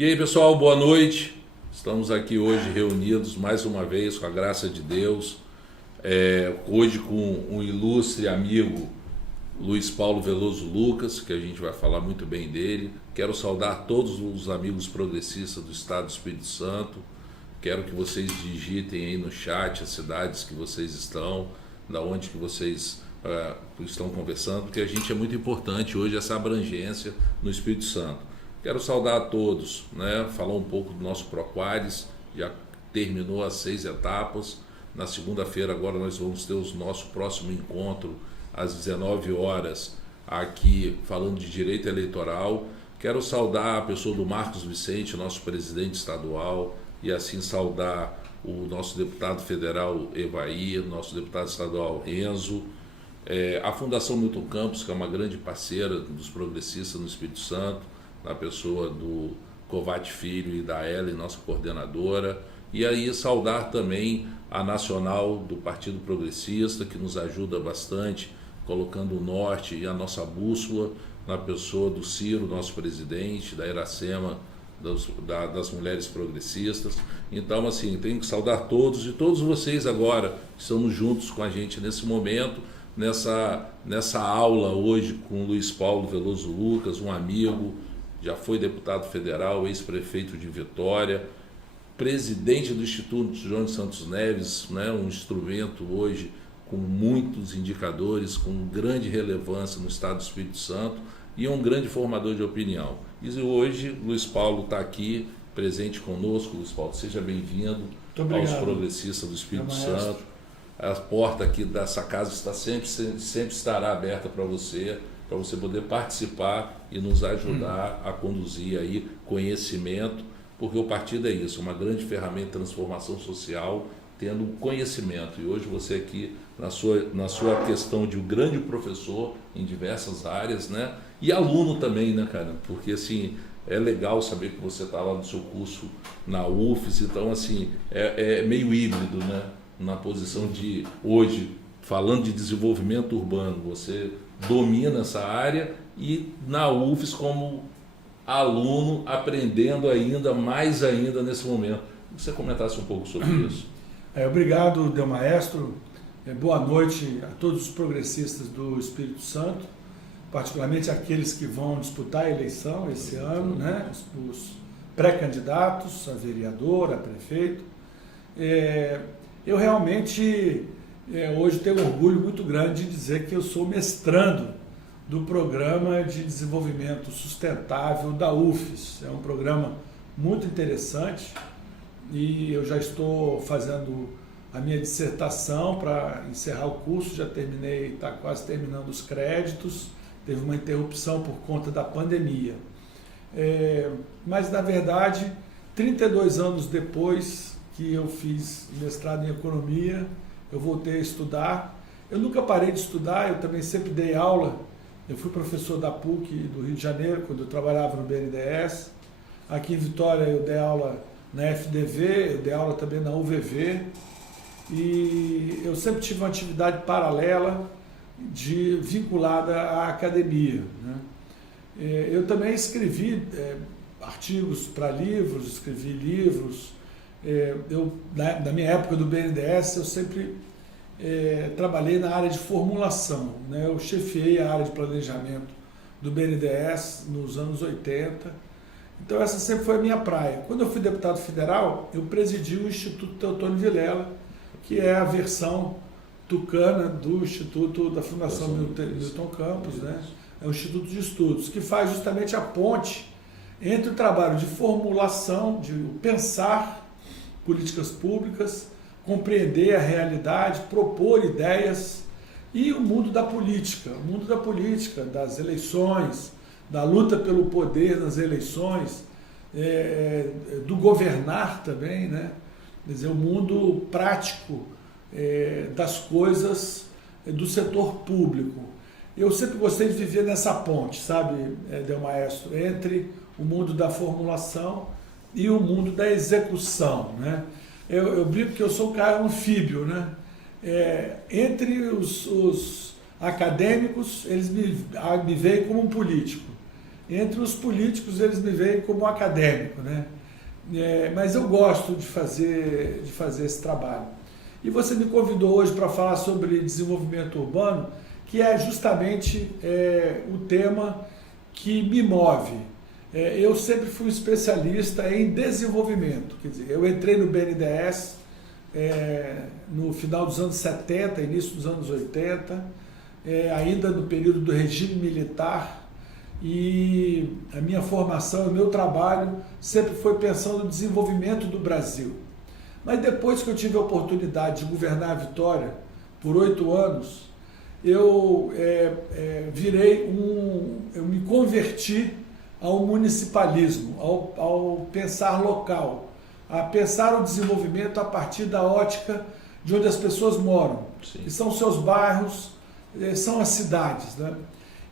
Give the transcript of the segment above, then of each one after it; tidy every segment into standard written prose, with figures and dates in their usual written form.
E aí, pessoal, boa noite. Estamos aqui hoje reunidos mais uma vez com a graça de Deus, hoje com um ilustre amigo, Luiz Paulo Veloso Lucas, que a gente vai falar muito bem dele. Quero saudar todos os amigos progressistas do Estado do Espírito Santo. Quero que vocês digitem aí no chat as cidades que vocês estão, da onde que vocês estão conversando, porque a gente é muito importante hoje essa abrangência no Espírito Santo. Quero saudar a todos, falar um pouco do nosso Proquares, já terminou as 6 etapas. Na segunda-feira agora nós vamos ter o nosso próximo encontro às 19 horas aqui falando de direito eleitoral. Quero saudar a pessoa do Marcos Vicente, nosso presidente estadual, e assim saudar o nosso deputado federal Evaí, nosso deputado estadual Renzo, a Fundação Milton Campos, que é uma grande parceira dos progressistas no Espírito Santo, na pessoa do Covate Filho e da Ellen, nossa coordenadora, e aí saudar também a Nacional do Partido Progressista, que nos ajuda bastante, colocando o norte e a nossa bússola na pessoa do Ciro, nosso presidente, da Iracema, das mulheres progressistas. Então, assim, tenho que saudar todos e todos vocês agora que estão juntos com a gente nesse momento, nessa aula hoje com o Luiz Paulo Veloso Lucas, um amigo, já foi deputado federal, ex-prefeito de Vitória, presidente do Instituto João de Santos Neves, um instrumento hoje com muitos indicadores, com grande relevância no Estado do Espírito Santo e um grande formador de opinião. E hoje Luiz Paulo está aqui, presente conosco. Luiz Paulo, seja bem-vindo aos progressistas do Espírito Santo. A porta aqui dessa casa está sempre estará aberta para você poder participar e nos ajudar a conduzir aí conhecimento, porque o partido é isso, uma grande ferramenta de transformação social, tendo conhecimento. E hoje você aqui, na sua questão de um grande professor em diversas áreas, e aluno também, cara? Porque, assim, é legal saber que você está lá no seu curso na UFES, então, assim, é meio híbrido, na posição de, hoje, falando de desenvolvimento urbano, você domina essa área e na UFES como aluno, aprendendo mais ainda nesse momento. Que você comentasse um pouco sobre isso. Obrigado, Del Maestro. Boa noite a todos os progressistas do Espírito Santo, particularmente aqueles que vão disputar a eleição esse ano, os pré-candidatos a vereador, a prefeito. Eu realmente hoje tenho um orgulho muito grande de dizer que eu sou mestrando do Programa de Desenvolvimento Sustentável da UFES. É um programa muito interessante e eu já estou fazendo a minha dissertação para encerrar o curso, já terminei, está quase terminando os créditos, teve uma interrupção por conta da pandemia. Mas, na verdade, 32 anos depois que eu fiz mestrado em Economia, eu voltei a estudar. Eu nunca parei de estudar, eu também sempre dei aula. Eu fui professor da PUC do Rio de Janeiro, quando eu trabalhava no BNDES. Aqui em Vitória eu dei aula na FDV, eu dei aula também na UVV. E eu sempre tive uma atividade paralela vinculada à academia. Eu também escrevi artigos para livros, escrevi livros. Na minha época do BNDES, eu sempre trabalhei na área de formulação. Eu chefiei a área de planejamento do BNDES nos anos 80. Então essa sempre foi a minha praia. Quando eu fui deputado federal, eu presidi o Instituto Teotônio Vilela, que é a versão tucana do Instituto da Fundação Milton Campos. É um instituto de estudos que faz justamente a ponte entre o trabalho de formulação, de pensar políticas públicas, compreender a realidade, propor ideias, e o mundo da política, das eleições, da luta pelo poder nas eleições, do governar também, Quer dizer, o mundo prático das coisas do setor público. Eu sempre gostei de viver nessa ponte, sabe, Del Maestro, entre o mundo da formulação e o mundo da execução, Eu brinco que eu sou um cara anfíbio, Entre os acadêmicos, eles me veem como um político. Entre os políticos, eles me veem como um acadêmico, né? Mas eu gosto de fazer esse trabalho. E você me convidou hoje para falar sobre desenvolvimento urbano, que é justamente o tema que me move. Eu sempre fui especialista em desenvolvimento, quer dizer, eu entrei no BNDES no final dos anos 70, início dos anos 80, ainda no período do regime militar, e a minha formação, o meu trabalho sempre foi pensando no desenvolvimento do Brasil. Mas depois que eu tive a oportunidade de governar a Vitória por 8 anos, eu me converti ao municipalismo, ao pensar local, a pensar o desenvolvimento a partir da ótica de onde as pessoas moram, Sim. que são seus bairros, são as cidades, né?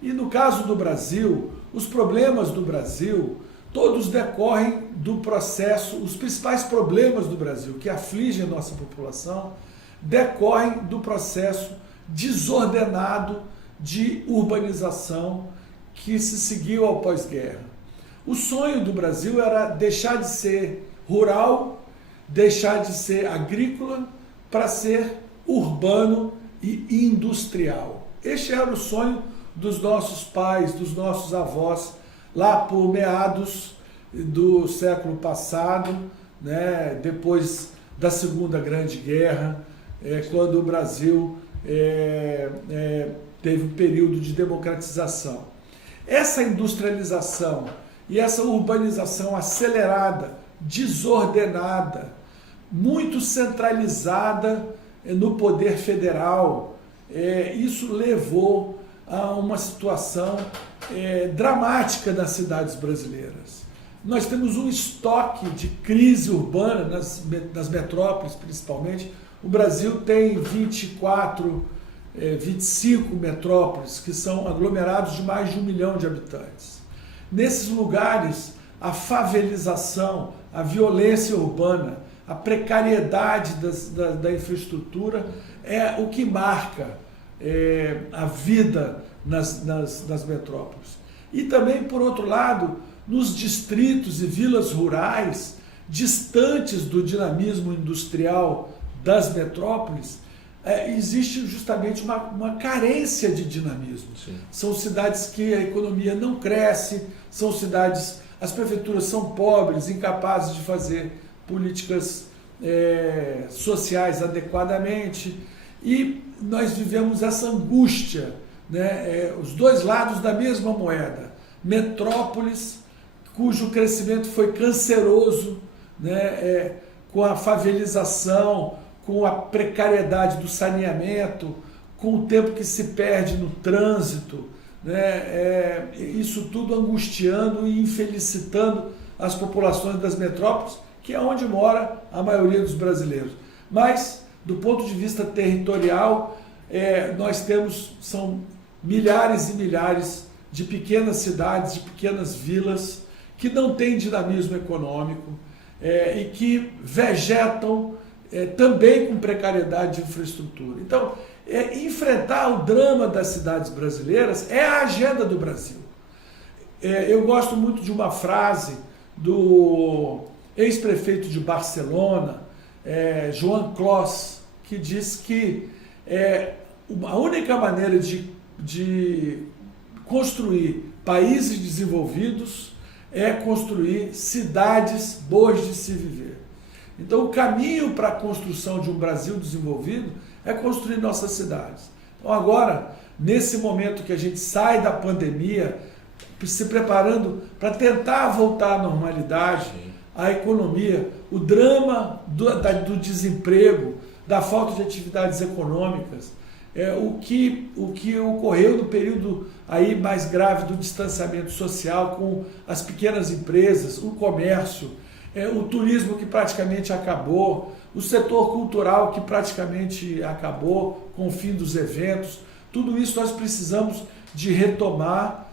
E no caso do Brasil, os problemas do Brasil, todos decorrem do processo, os principais problemas do Brasil que afligem a nossa população, decorrem do processo desordenado de urbanização que se seguiu ao pós-guerra. O sonho do Brasil era deixar de ser rural, deixar de ser agrícola, para ser urbano e industrial. Este era o sonho dos nossos pais, dos nossos avós, lá por meados do século passado, né, depois da Segunda Grande Guerra, quando o Brasil teve um período de democratização. Essa industrialização e essa urbanização acelerada, desordenada, muito centralizada no poder federal, isso levou a uma situação dramática nas cidades brasileiras. Nós temos um estoque de crise urbana nas metrópoles, principalmente. O Brasil tem 25 metrópoles, que são aglomerados de mais de 1 milhão de habitantes. Nesses lugares, a favelização, a violência urbana, a precariedade da infraestrutura é o que marca a vida nas metrópoles. E também, por outro lado, nos distritos e vilas rurais, distantes do dinamismo industrial das metrópoles, existe justamente uma carência de dinamismo. Sim. São cidades que a economia não cresce, são cidades, as prefeituras são pobres, incapazes de fazer políticas sociais adequadamente, e nós vivemos essa angústia, né? Os dois lados da mesma moeda. Metrópoles, cujo crescimento foi canceroso, né? Com a favelização, com a precariedade do saneamento, com o tempo que se perde no trânsito, né? Isso tudo angustiando e infelicitando as populações das metrópoles, que é onde mora a maioria dos brasileiros. Mas, do ponto de vista territorial, nós são milhares e milhares de pequenas cidades, de pequenas vilas, que não têm dinamismo econômico e que vegetam também com precariedade de infraestrutura. Então, enfrentar o drama das cidades brasileiras é a agenda do Brasil. Eu gosto muito de uma frase do ex-prefeito de Barcelona, Joan Clos, que diz que a única maneira de construir países desenvolvidos é construir cidades boas de se viver. Então, o caminho para a construção de um Brasil desenvolvido é construir nossas cidades. Então, agora, nesse momento que a gente sai da pandemia, se preparando para tentar voltar à normalidade, a economia, o drama do desemprego, da falta de atividades econômicas, o que ocorreu no período aí mais grave do distanciamento social com as pequenas empresas, o comércio, o turismo que praticamente acabou, o setor cultural que praticamente acabou com o fim dos eventos. Tudo isso nós precisamos de retomar,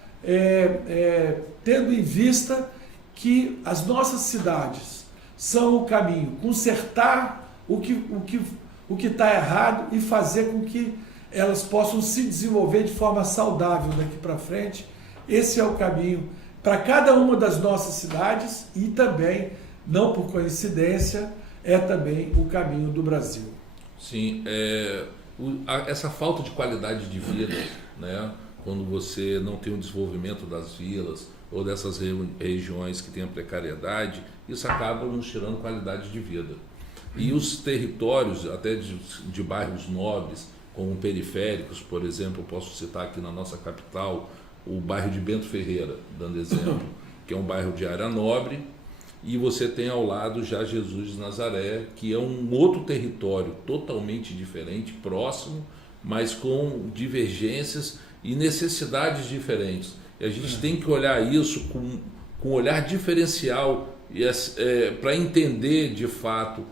tendo em vista que as nossas cidades são o caminho, consertar o que está errado e fazer com que elas possam se desenvolver de forma saudável daqui para frente. Esse é o caminho para cada uma das nossas cidades e também, não por coincidência, é também o caminho do Brasil. Sim, essa falta de qualidade de vida, né? Quando você não tem o desenvolvimento das vilas ou dessas regiões que têm a precariedade, isso acaba nos tirando qualidade de vida. E os territórios, até de bairros nobres, como periféricos, por exemplo, eu posso citar aqui na nossa capital, o bairro de Bento Ferreira, dando exemplo, que é um bairro de área nobre, e você tem ao lado já Jesus de Nazaré, que é um outro território totalmente diferente, próximo, mas com divergências e necessidades diferentes. E a gente tem que olhar isso com um olhar diferencial para entender de fato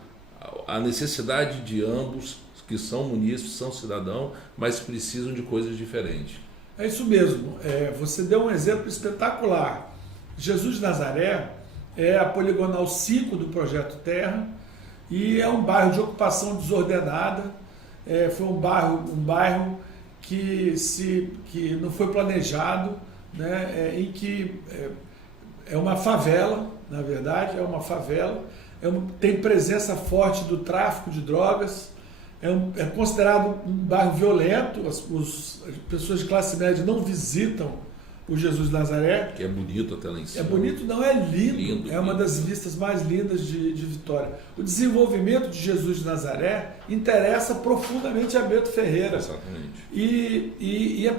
a necessidade de ambos, que são munícipes, são cidadãos, mas precisam de coisas diferentes. É isso mesmo. Você deu um exemplo espetacular. Jesus de Nazaré é a poligonal 5 do Projeto Terra e é um bairro de ocupação desordenada. Foi um bairro que não foi planejado, né? Em que é uma favela, na verdade, é uma favela, tem presença forte do tráfico de drogas, é considerado um bairro violento, as pessoas de classe média não visitam o Jesus de Nazaré. Que é bonito até lá em cima. É bonito, não, é lindo. É uma das vistas mais lindas de Vitória. O desenvolvimento de Jesus de Nazaré interessa profundamente a Bento Ferreira. Exatamente. E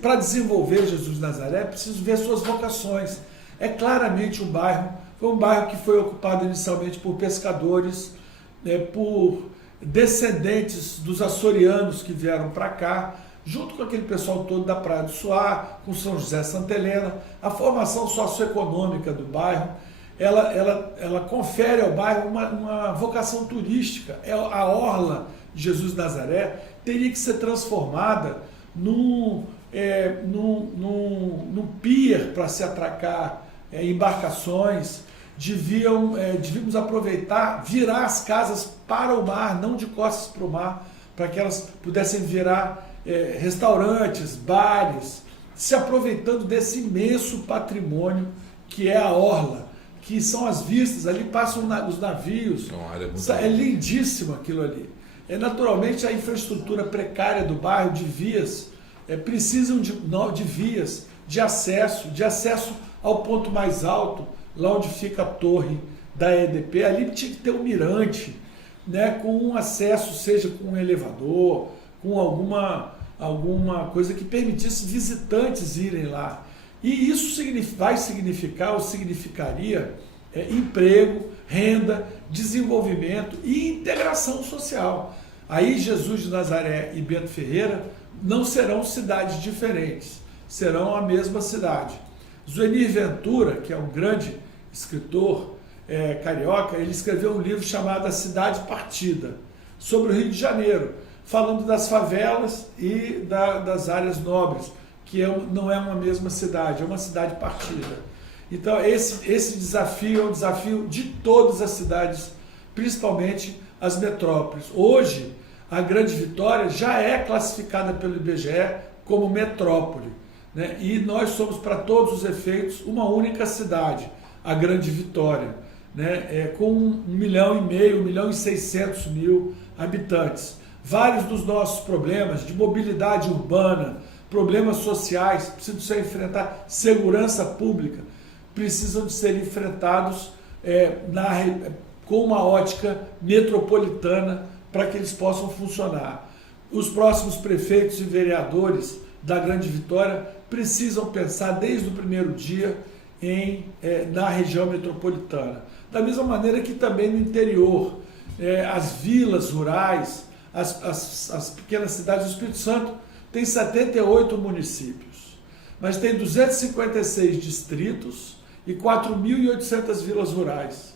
para desenvolver Jesus de Nazaré, é preciso ver suas vocações. É claramente foi um bairro que foi ocupado inicialmente por pescadores, por descendentes dos açorianos que vieram para cá, junto com aquele pessoal todo da Praia do Suá, com São José Santa Helena. A formação socioeconômica do bairro, ela confere ao bairro uma vocação turística. A orla de Jesus de Nazaré teria que ser transformada num pier para se atracar embarcações. Devíamos aproveitar, virar as casas para o mar, não de costas para o mar, para que elas pudessem virar restaurantes, bares, se aproveitando desse imenso patrimônio que é a orla, que são as vistas, ali passam os navios. É lindíssimo aquilo ali. Naturalmente a infraestrutura precária do bairro, de vias, precisam de vias, de acesso ao ponto mais alto, lá onde fica a torre da EDP. Ali tinha que ter um mirante, né, com um acesso, seja com um elevador, com alguma coisa que permitisse visitantes irem lá. E isso significaria emprego, renda, desenvolvimento e integração social. Aí Jesus de Nazaré e Bento Ferreira não serão cidades diferentes, serão a mesma cidade. Zuenir Ventura, que é um grande escritor carioca, ele escreveu um livro chamado A Cidade Partida, sobre o Rio de Janeiro, falando das favelas e das áreas nobres, que não é uma mesma cidade, é uma cidade partida. Então esse desafio é um desafio de todas as cidades, principalmente as metrópoles. Hoje, a Grande Vitória já é classificada pelo IBGE como metrópole, né? E nós somos, para todos os efeitos, uma única cidade, a Grande Vitória, né? Com 1,5 milhão, 1.600.000 habitantes. Vários dos nossos problemas de mobilidade urbana, problemas sociais, precisam ser enfrentados, segurança pública, precisam de ser enfrentados com uma ótica metropolitana para que eles possam funcionar. Os próximos prefeitos e vereadores da Grande Vitória precisam pensar desde o primeiro dia na região metropolitana. Da mesma maneira que também no interior, as vilas rurais, as pequenas cidades do Espírito Santo tem 78 municípios, mas tem 256 distritos e 4.800 vilas rurais.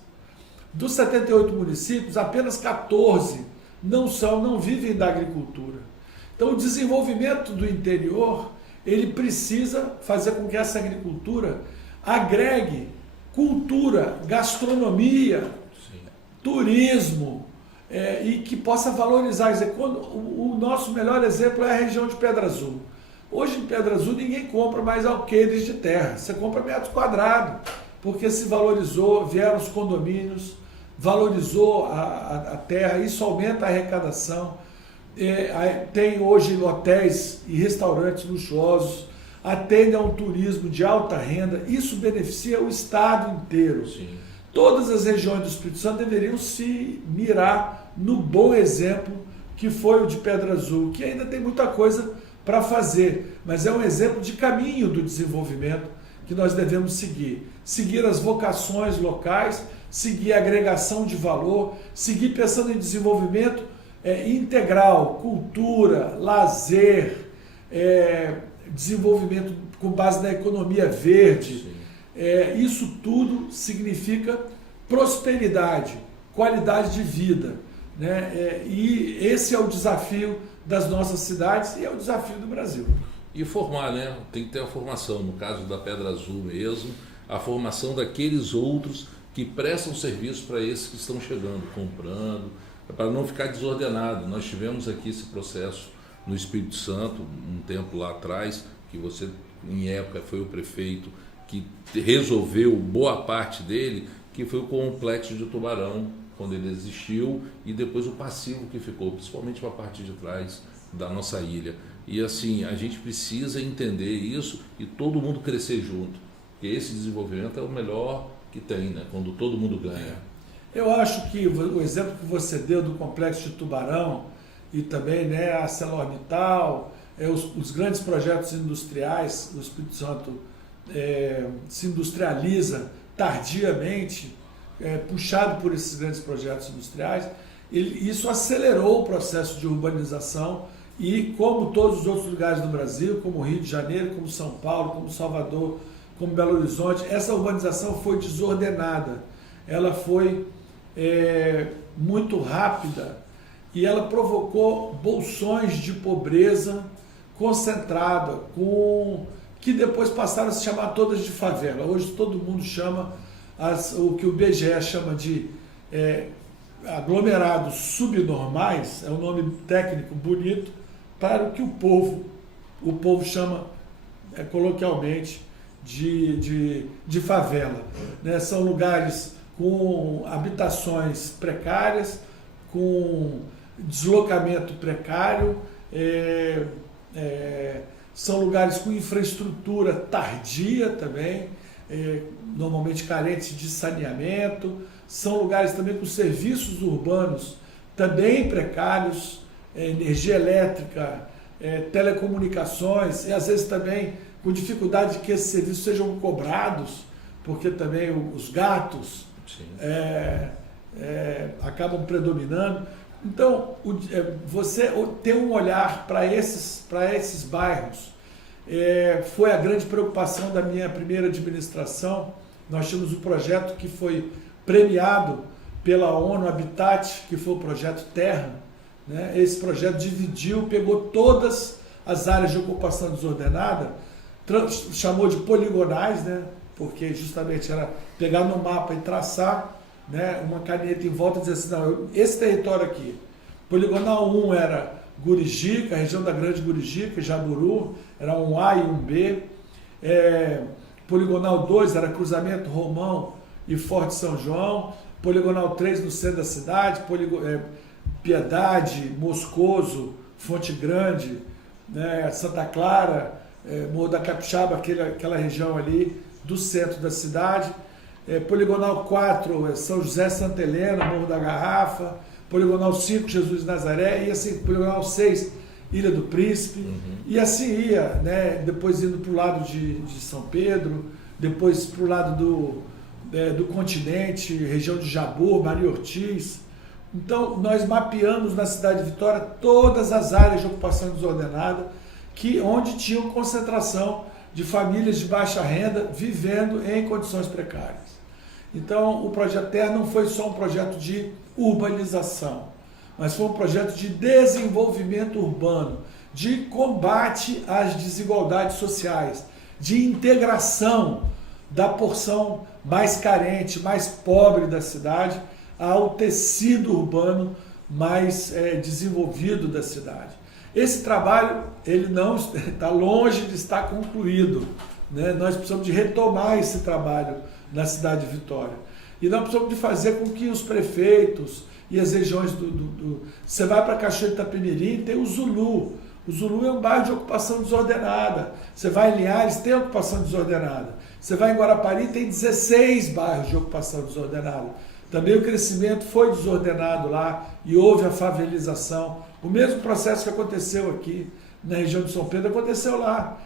Dos 78 municípios, apenas 14 não vivem da agricultura. Então o desenvolvimento do interior, ele precisa fazer com que essa agricultura agregue cultura, gastronomia, turismo, e que possa valorizar. O nosso melhor exemplo é a região de Pedra Azul. Hoje em Pedra Azul ninguém compra mais alqueires de terra, você compra metros quadrados, porque se valorizou, vieram os condomínios, valorizou a terra, isso aumenta a arrecadação. Tem hoje hotéis e restaurantes luxuosos, atende a um turismo de alta renda, isso beneficia o estado inteiro. Sim. Todas as regiões do Espírito Santo deveriam se mirar no bom exemplo que foi o de Pedra Azul, que ainda tem muita coisa para fazer, mas é um exemplo de caminho do desenvolvimento que nós devemos seguir. Seguir as vocações locais, seguir a agregação de valor, seguir pensando em desenvolvimento integral, cultura, lazer, desenvolvimento com base na economia verde. Isso tudo significa prosperidade, qualidade de vida, né? E esse é o desafio das nossas cidades e é o desafio do Brasil. E formar, né? Tem que ter a formação, no caso da Pedra Azul mesmo, a formação daqueles outros que prestam serviço para esses que estão chegando, comprando, para não ficar desordenado. Nós tivemos aqui esse processo no Espírito Santo, um tempo lá atrás, que você, em época, foi o prefeito que resolveu boa parte dele, que foi o complexo de Tubarão, quando ele existiu, e depois o passivo que ficou, principalmente para a parte de trás da nossa ilha. E assim, a gente precisa entender isso e todo mundo crescer junto, porque esse desenvolvimento é o melhor que tem, né? Quando todo mundo ganha. Eu acho que o exemplo que você deu do complexo de Tubarão e também, né, a ArcelorMittal, os grandes projetos industriais, o Espírito Santo se industrializa tardiamente, puxado por esses grandes projetos industriais, isso acelerou o processo de urbanização e, como todos os outros lugares do Brasil, como Rio de Janeiro, como São Paulo, como Salvador, como Belo Horizonte, essa urbanização foi desordenada, ela foi muito rápida e ela provocou bolsões de pobreza concentrada, que depois passaram a se chamar todas de favela. Hoje todo mundo chama o que o IBGE chama de aglomerados subnormais, é um nome técnico bonito para o que o povo chama coloquialmente de favela, né? São lugares com habitações precárias, com deslocamento precário, são lugares com infraestrutura tardia também, normalmente carentes de saneamento, são lugares também com serviços urbanos também precários, energia elétrica, telecomunicações, e às vezes também com dificuldade de que esses serviços sejam cobrados, porque também os gatos acabam predominando. Então, você ter um olhar para esses bairros foi a grande preocupação da minha primeira administração. Nós tínhamos um projeto que foi premiado pela ONU Habitat, que foi o projeto Terra, né? Esse projeto dividiu, pegou todas as áreas de ocupação desordenada, chamou de poligonais, né? Porque justamente era pegar no mapa e traçar, né, uma caneta em volta e dizer assim, não, esse território aqui, poligonal 1 era Gurijica, a região da Grande Gurijica, Jaburu, era um A e um B, poligonal 2 era cruzamento Romão e Forte São João, poligonal 3 no centro da cidade, Piedade, Moscoso, Fonte Grande, né, Santa Clara, Morro da Capixaba, aquela região ali do centro da cidade, poligonal 4, São José Santa Helena, Morro da Garrafa, poligonal 5, Jesus de Nazaré, e assim, poligonal 6, Ilha do Príncipe, e assim ia, né, depois indo para o lado de São Pedro, depois para o lado do continente, região de Jabur, Maria Ortiz. Então, nós mapeamos na cidade de Vitória todas as áreas de ocupação desordenada, onde tinham concentração de famílias de baixa renda vivendo em condições precárias. Então, o Projeto Terra não foi só um projeto de urbanização, mas foi um projeto de desenvolvimento urbano, de combate às desigualdades sociais, de integração da porção mais carente, mais pobre da cidade, ao tecido urbano mais desenvolvido da cidade. Esse trabalho ele não está longe de estar concluído, né? Nós precisamos de retomar esse trabalho na cidade de Vitória. E nós precisamos de fazer com que os prefeitos e as regiões Você vai para Cachoeira de Itapemirim, tem o Zulu. O Zulu é um bairro de ocupação desordenada. Você vai em Linhares, tem ocupação desordenada. Você vai em Guarapari, tem 16 bairros de ocupação desordenada. Também o crescimento foi desordenado lá e houve a favelização. O mesmo processo que aconteceu aqui na região de São Pedro aconteceu lá.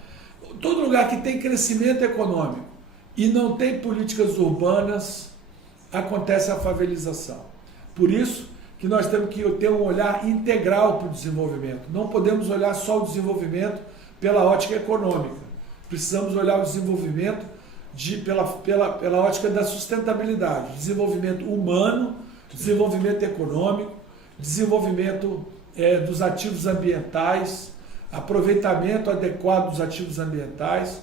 Todo lugar que tem crescimento econômico e não tem políticas urbanas, acontece a favelização. Por isso que nós temos que ter um olhar integral para o desenvolvimento. Não podemos olhar só o desenvolvimento pela ótica econômica. Precisamos olhar o desenvolvimento pela ótica da sustentabilidade, desenvolvimento humano, desenvolvimento econômico, desenvolvimento dos ativos ambientais, aproveitamento adequado dos ativos ambientais,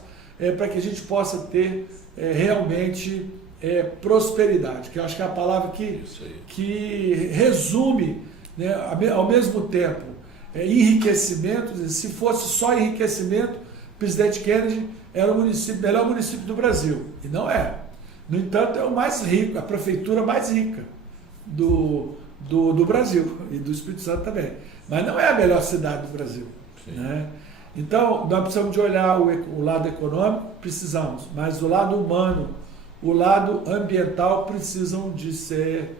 para que a gente possa ter realmente prosperidade, que eu acho que é a palavra que resume, né, ao mesmo tempo enriquecimento. Se fosse só enriquecimento, o presidente Kennedy era o melhor município do Brasil, e não é. No entanto, é o mais rico, a prefeitura mais rica do Brasil, e do Espírito Santo também, mas não é a melhor cidade do Brasil, né? Então, nós precisamos de olhar o lado econômico, precisamos, mas o lado humano, o lado ambiental precisam de ser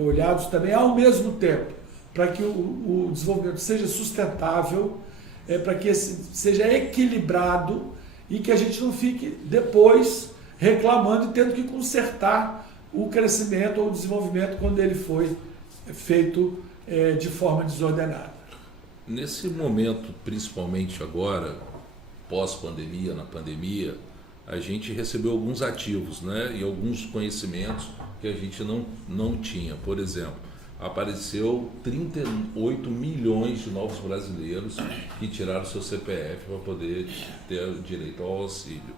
olhados também ao mesmo tempo, para que o desenvolvimento seja sustentável, para que seja equilibrado e que a gente não fique depois reclamando e tendo que consertar o crescimento ou o desenvolvimento quando ele foi feito de forma desordenada. Nesse momento, principalmente agora, pós-pandemia, na pandemia, a gente recebeu alguns ativos, né, e alguns conhecimentos que a gente não tinha. Por exemplo, apareceu 38 milhões de novos brasileiros que tiraram seu CPF para poder ter direito ao auxílio.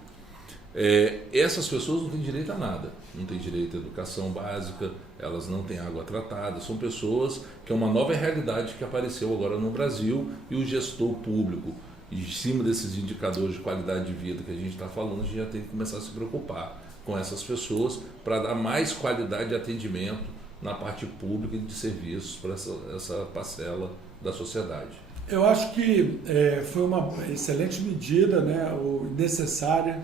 Essas pessoas não têm direito a nada, não têm direito à educação básica, elas não têm água tratada, são pessoas que é uma nova realidade que apareceu agora no Brasil, e o gestor público, em cima desses indicadores de qualidade de vida que a gente está falando, a gente já tem que começar a se preocupar com essas pessoas para dar mais qualidade de atendimento na parte pública e de serviços para essa parcela da sociedade. Eu acho que foi uma excelente medida, né, necessária,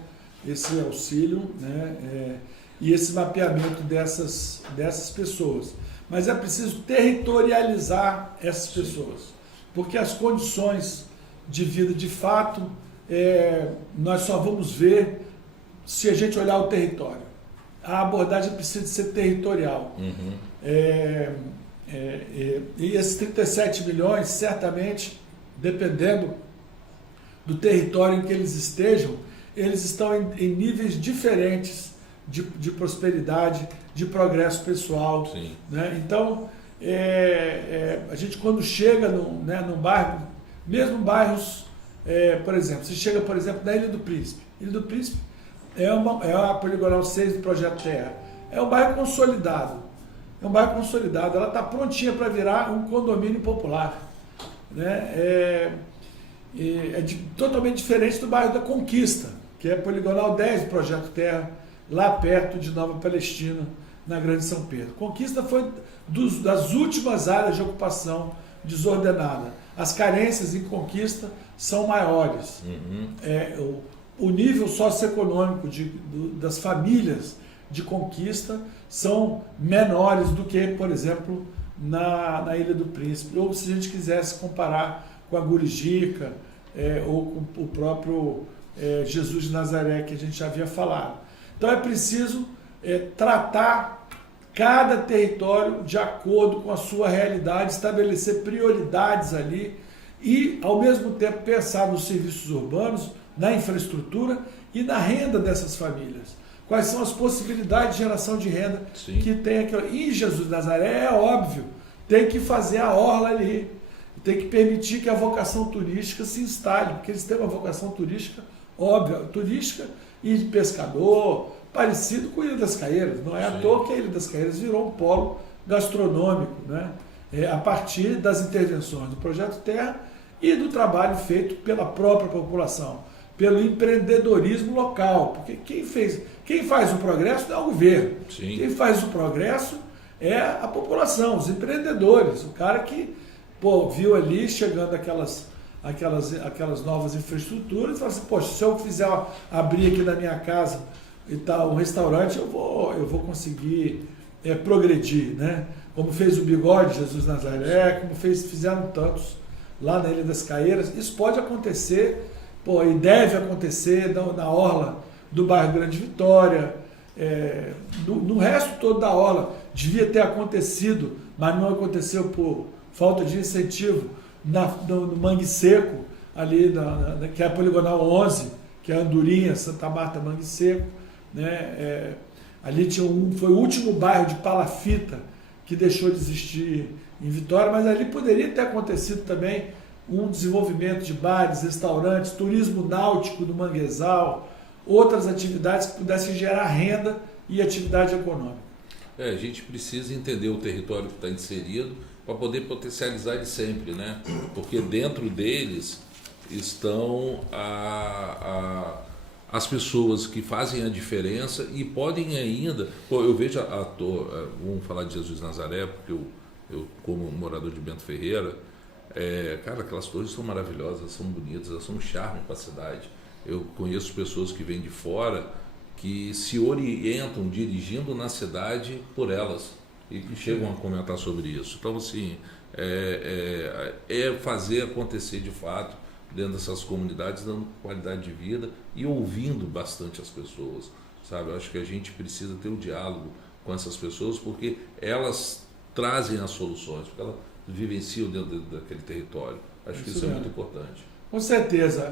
esse auxílio, né, e esse mapeamento dessas pessoas. Mas é preciso territorializar essas pessoas, porque as condições de vida, de fato, nós só vamos ver se a gente olhar o território. A abordagem precisa ser territorial. Uhum. E esses 37 milhões, certamente, dependendo do território em que eles estejam, eles estão em níveis diferentes de prosperidade, de progresso pessoal. Sim. Né? Então, a gente quando chega num bairro, mesmo bairros, por exemplo, você chega, por exemplo, na Ilha do Príncipe. Ilha do Príncipe é a Poligonal 6 do Projeto Terra. É um bairro consolidado. Ela está prontinha para virar um condomínio popular. Né? Totalmente diferente do bairro da Conquista, que é a Poligonal 10 do Projeto Terra, lá perto de Nova Palestina, na Grande São Pedro. Conquista foi das últimas áreas de ocupação desordenada. As carências em Conquista são maiores. Uhum. O nível socioeconômico das famílias de Conquista são menores do que, por exemplo, na Ilha do Príncipe. Ou se a gente quisesse comparar com a Gurijica, ou com o próprio Jesus de Nazaré, que a gente já havia falado. Então é preciso tratar cada território de acordo com a sua realidade, estabelecer prioridades ali e, ao mesmo tempo, pensar nos serviços urbanos, na infraestrutura e na renda dessas famílias. Quais são as possibilidades de geração de renda Sim. que tem aqui? E Jesus de Nazaré é óbvio, tem que fazer a orla ali, tem que permitir que a vocação turística se instale, porque eles têm uma vocação turística óbvia, turística e de pescador, parecido com a Ilha das Caeiras. Não é à toa que a Ilha das Caeiras virou um polo gastronômico, né? a partir das intervenções do Projeto Terra e do trabalho feito pela própria população, pelo empreendedorismo local, porque quem faz o progresso não é o governo. Sim. Quem faz o progresso é a população, os empreendedores, o cara que viu ali chegando aquelas novas infraestruturas e fala assim, poxa, se eu fizer abrir aqui na minha casa e tal, um restaurante, eu vou conseguir progredir, né? Como fez o Bigode Jesus Nazaré, como fizeram tantos lá na Ilha das Caeiras. Isso pode acontecer, e deve acontecer na orla do bairro Grande Vitória, no resto todo da orla. Devia ter acontecido, mas não aconteceu por falta de incentivo no Mangue Seco, ali que é a Poligonal 11, que é Andorinha, Santa Marta, Mangue Seco, né? Ali foi o último bairro de palafita que deixou de existir em Vitória, mas ali poderia ter acontecido também um desenvolvimento de bares, restaurantes, turismo náutico do Manguezal, outras atividades que pudessem gerar renda e atividade econômica. A gente precisa entender o território que está inserido para poder potencializar ele sempre, né? Porque dentro deles estão as pessoas que fazem a diferença e podem ainda... eu vejo vamos falar de Jesus Nazaré, porque eu como morador de Bento Ferreira, cara, aquelas torres são maravilhosas, são bonitas, elas são um charme para a cidade. Eu conheço pessoas que vêm de fora que se orientam dirigindo na cidade por elas e que chegam a comentar sobre isso. Então, assim, fazer acontecer de fato dentro dessas comunidades, dando qualidade de vida e ouvindo bastante as pessoas, sabe? Eu acho que a gente precisa ter um diálogo com essas pessoas, porque elas trazem as soluções, porque elas vivenciam dentro daquele território. Acho que isso é muito importante. Com certeza.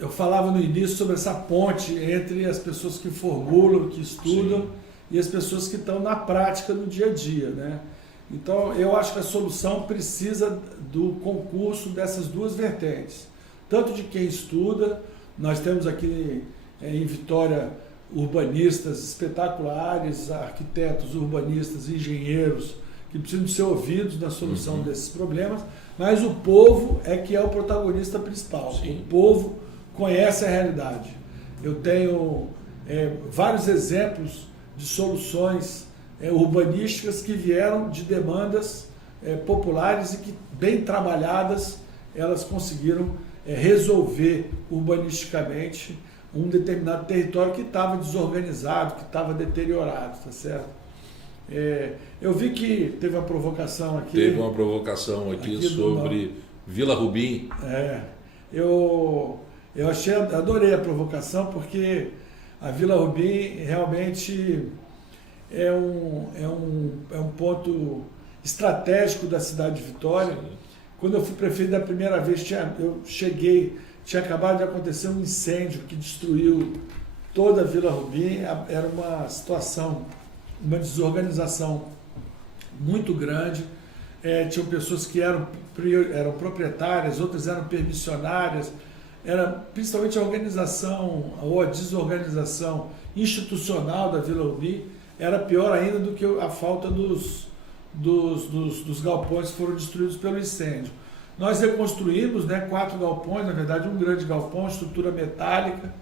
Eu falava no início sobre essa ponte entre as pessoas que formulam, que estudam, sim, e as pessoas que estão na prática no dia a dia, né? Então, eu acho que a solução precisa do concurso dessas duas vertentes. Tanto de quem estuda, nós temos aqui em Vitória urbanistas espetaculares, arquitetos, urbanistas, engenheiros, que precisam ser ouvidos na solução desses problemas, mas o povo é que é o protagonista principal. Sim. O povo conhece a realidade. Eu tenho vários exemplos de soluções urbanísticas que vieram de demandas populares e que, bem trabalhadas, elas conseguiram resolver urbanisticamente um determinado território que estava desorganizado, que estava deteriorado, tá certo? Eu vi que teve uma provocação aqui. Teve uma provocação aqui sobre Vila Rubim. Eu adorei a provocação, porque a Vila Rubim realmente é um ponto estratégico da cidade de Vitória. Sim. Quando eu fui prefeito da primeira vez, tinha acabado de acontecer um incêndio que destruiu toda a Vila Rubim. Era uma situação, uma desorganização muito grande. Tinham pessoas que eram proprietárias, outras eram permissionárias. Principalmente a organização ou a desorganização institucional da Vila Rubim era pior ainda do que a falta dos galpões que foram destruídos pelo incêndio. Nós reconstruímos 4 galpões, na verdade um grande galpão, estrutura metálica,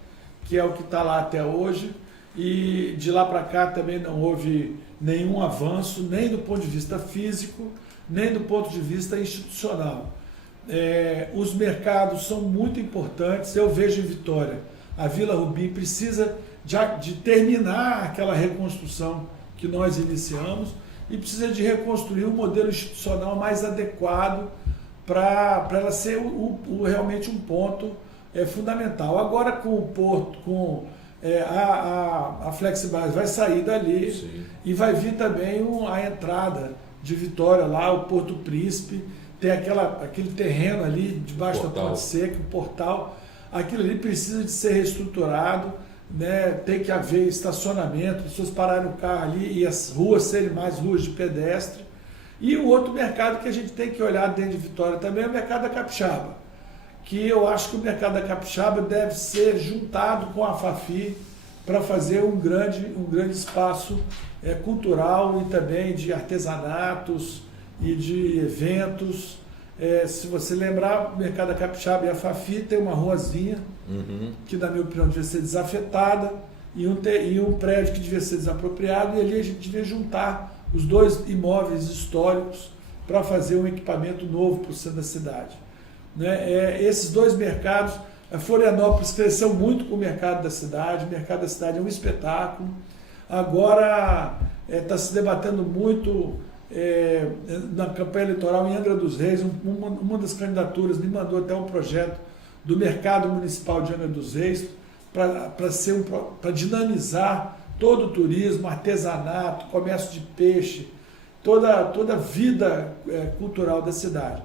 que é o que está lá até hoje, e de lá para cá também não houve nenhum avanço, nem do ponto de vista físico, nem do ponto de vista institucional. Os mercados são muito importantes. Eu vejo em Vitória, a Vila Rubim precisa de terminar aquela reconstrução que nós iniciamos e precisa de reconstruir um modelo institucional mais adequado para ela ser realmente um ponto fundamental. Agora, com o porto, a Flexibase vai sair dali. Sim. E vai vir também a entrada de Vitória lá, o Porto Príncipe, tem aquele terreno ali debaixo da Ponte Seca, o portal. Aquilo ali precisa de ser reestruturado, né? Tem que haver estacionamento, pessoas pararem o carro ali e as ruas serem mais ruas de pedestre. E o outro mercado que a gente tem que olhar dentro de Vitória também é o mercado da Capixaba, que eu acho que o mercado da Capixaba deve ser juntado com a Fafi para fazer um grande espaço cultural e também de artesanatos e de eventos. Se você lembrar, o Mercado da Capixaba e a Fafi tem uma ruazinha que, na minha opinião, devia ser desafetada e um prédio que devia ser desapropriado, e ali a gente devia juntar os dois imóveis históricos para fazer um equipamento novo para o centro da cidade. Esses dois mercados, a Florianópolis cresceu muito com o mercado da cidade, o mercado da cidade é um espetáculo. Agora está se debatendo muito na campanha eleitoral em Angra dos Reis. Uma das candidaturas me mandou até um projeto do mercado municipal de Angra dos Reis para dinamizar todo o turismo, artesanato, comércio de peixe, toda a vida cultural da cidade.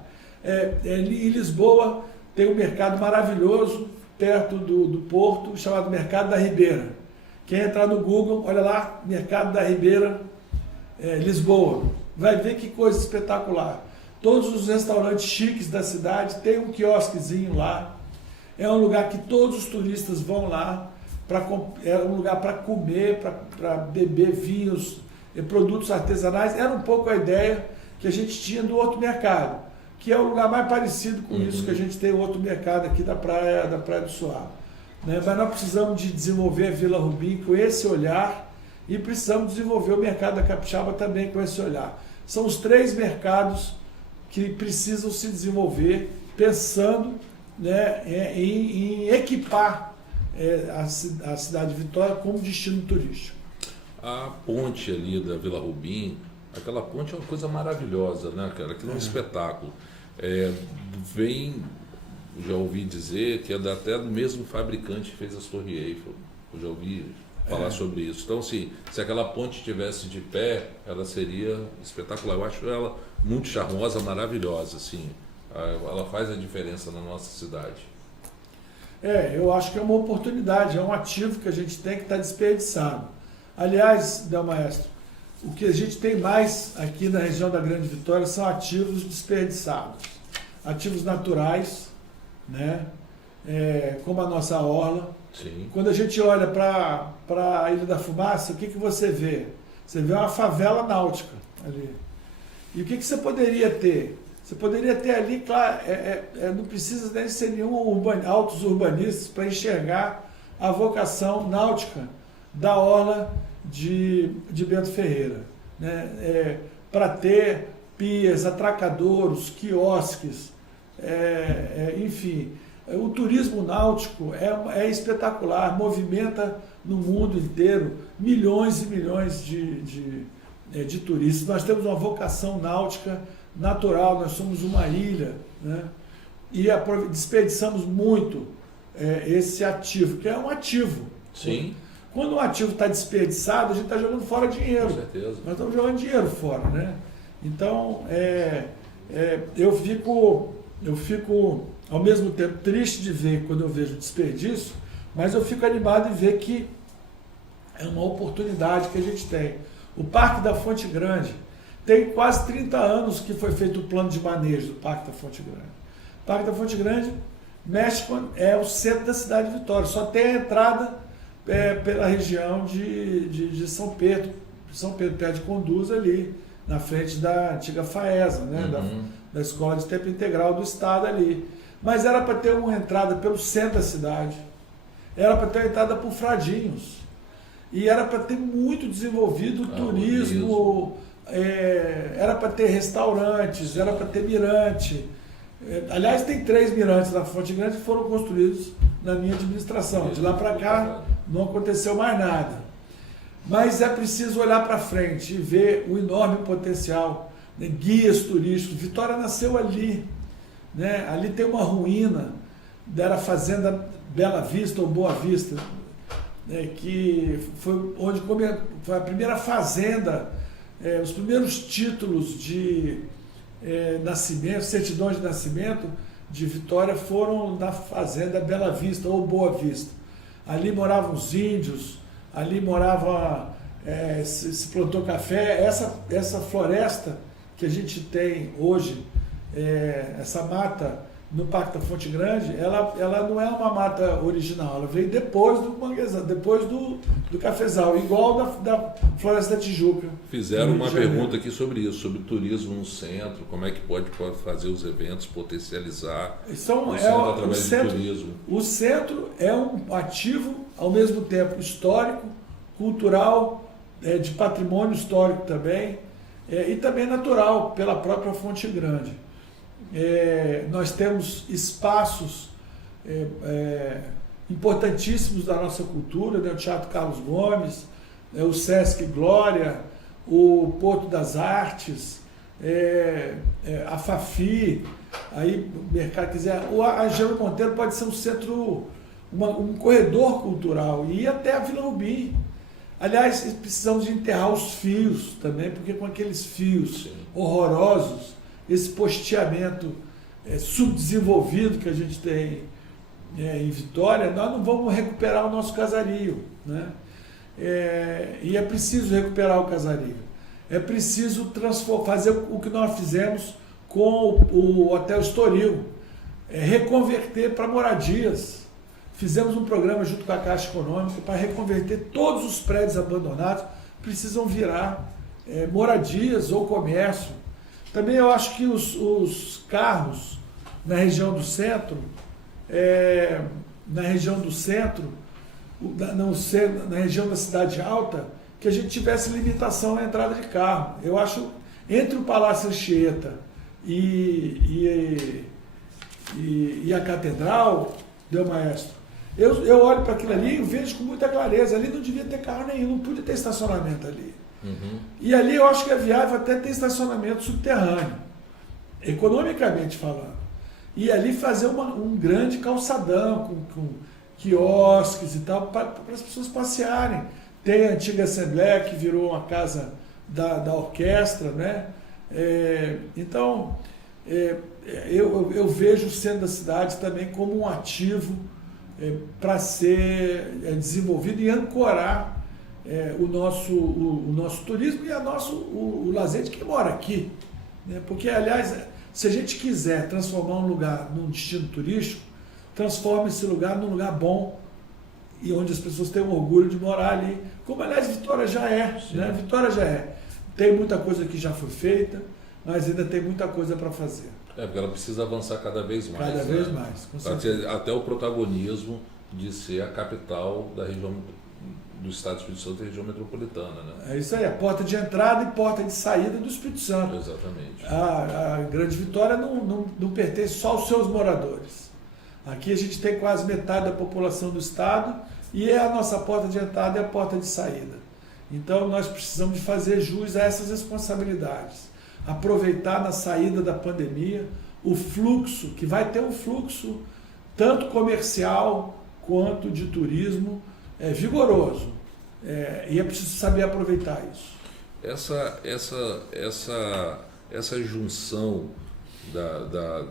Em Lisboa tem um mercado maravilhoso perto do porto, chamado Mercado da Ribeira. Quem entrar no Google, olha lá, Mercado da Ribeira, Lisboa, vai ver que coisa espetacular. Todos os restaurantes chiques da cidade têm um quiosquezinho lá. É um lugar que todos os turistas vão lá, é um lugar para comer, para beber vinhos, produtos artesanais. Era um pouco a ideia que a gente tinha do outro mercado, que é o lugar mais parecido com isso que a gente tem, o outro mercado aqui da Praia do Suave. Mas nós precisamos de desenvolver a Vila Rubim com esse olhar e precisamos desenvolver o Mercado da Capixaba também com esse olhar. São os três mercados que precisam se desenvolver pensando em equipar a cidade de Vitória como destino turístico. A ponte ali da Vila Rubim, aquela ponte é uma coisa maravilhosa, né, cara? Aquilo é um espetáculo. Já ouvi dizer que é até do mesmo fabricante que fez as Torres Eiffel. Eu já ouvi falar sobre isso. Então, se aquela ponte estivesse de pé, ela seria espetacular. Eu acho ela muito charmosa, maravilhosa, assim. Ela faz a diferença na nossa cidade. Eu acho que é uma oportunidade, é um ativo que a gente tem que estar desperdiçado. Aliás, Del Maestro, o que a gente tem mais aqui na região da Grande Vitória são ativos desperdiçados. Ativos naturais, como a nossa orla. Sim. Quando a gente olha para a Ilha da Fumaça, o que você vê? Você vê uma favela náutica ali. E o que você poderia ter? Você poderia ter ali, claro, não precisa nem ser nenhum altos urbanistas para enxergar a vocação náutica da orla de Bento Ferreira. Para ter pias, atracadouros, quiosques, enfim. O turismo náutico é espetacular, movimenta no mundo inteiro milhões e milhões de turistas. Nós temos uma vocação náutica natural, nós somos uma ilha, e desperdiçamos muito esse ativo, que é um ativo. Sim. Quando um ativo está desperdiçado, a gente está jogando fora dinheiro. Com certeza. Nós estamos jogando dinheiro fora, Então, eu fico ao mesmo tempo triste de ver quando eu vejo desperdício, mas eu fico animado em ver que é uma oportunidade que a gente tem. O Parque da Fonte Grande tem quase 30 anos que foi feito o plano de manejo do Parque da Fonte Grande. O Parque da Fonte Grande é o centro da cidade de Vitória, só tem a entrada pela região de São Pedro, perto de Conduz ali, na frente da antiga FAESA, da Escola de Tempo Integral do Estado ali. Mas era para ter uma entrada pelo centro da cidade, era para ter uma entrada por Fradinhos, e era para ter muito desenvolvido o turismo, era para ter restaurantes, era para ter mirante. Aliás, tem 3 mirantes na Fonte Grande que foram construídos na minha administração. De lá para cá não aconteceu mais nada. Mas é preciso olhar para frente e ver o enorme potencial, guias turísticos. Vitória nasceu ali. Ali tem uma ruína da Fazenda Bela Vista ou Boa Vista, que foi onde foi a primeira fazenda, os primeiros títulos de nascimento, certidões de nascimento de Vitória foram na Fazenda Bela Vista ou Boa Vista. Ali moravam os índios, ali se plantou café. Essa floresta que a gente tem hoje, essa mata no Parque da Fonte Grande, ela não é uma mata original, ela veio depois do manguezal, depois do cafezal, igual da Floresta da Tijuca. Fizeram uma pergunta aqui sobre isso, sobre turismo no centro, como é que pode fazer os eventos, potencializar o centro através do turismo. O centro é um ativo, ao mesmo tempo, histórico, cultural, de patrimônio histórico também, e também natural, pela própria Fonte Grande. Nós temos espaços importantíssimos da nossa cultura, né? O Teatro Carlos Gomes, o Sesc Glória, o Porto das Artes, a Fafi, aí o mercado, quer dizer, a Angelo Monteiro pode ser um centro, um corredor cultural, e ir até a Vila Rubim. Aliás, precisamos de enterrar os fios também, porque com aqueles fios horrorosos, esse posteamento subdesenvolvido que a gente tem em Vitória, nós não vamos recuperar o nosso casario, né? E é preciso recuperar o casario. É preciso fazer o que nós fizemos com o Hotel Estoril, reconverter para moradias. Fizemos um programa junto com a Caixa Econômica para reconverter todos os prédios abandonados, precisam virar moradias ou comércio. Também eu acho que os carros na região do centro, na região da Cidade Alta, que a gente tivesse limitação na entrada de carro. Eu acho, entre o Palácio Anchieta e a Catedral, Maestro, eu olho para aquilo ali e vejo com muita clareza. Ali não devia ter carro nenhum, não podia ter estacionamento ali. Uhum. E ali eu acho que é viável até ter estacionamento subterrâneo, economicamente falando. E ali fazer um grande calçadão com quiosques e tal, para as pessoas passearem. Tem a antiga Assembleia, que virou uma casa da orquestra, né? Então, eu vejo o centro da cidade também como um ativo para ser desenvolvido e ancorar o nosso turismo e o lazer de quem mora aqui, né? Porque, aliás, se a gente quiser transformar um lugar num destino turístico, transforma esse lugar num lugar bom e onde as pessoas têm um orgulho de morar ali, como, aliás, Vitória já é, né? Vitória já é. Tem muita coisa que já foi feita, mas ainda tem muita coisa para fazer. Porque ela precisa avançar cada vez mais. Cada vez mais, com certeza. Até o protagonismo de ser a capital da região do Estado do Espírito Santo e região metropolitana, né? É isso aí, a porta de entrada e porta de saída do Espírito Santo. Exatamente. A Grande Vitória não pertence só aos seus moradores. Aqui a gente tem quase metade da população do Estado e a nossa porta de entrada e a porta de saída. Então nós precisamos de fazer jus a essas responsabilidades. Aproveitar na saída da pandemia o fluxo, que vai ter um fluxo tanto comercial quanto de turismo vigoroso. E é preciso saber aproveitar isso. Essa junção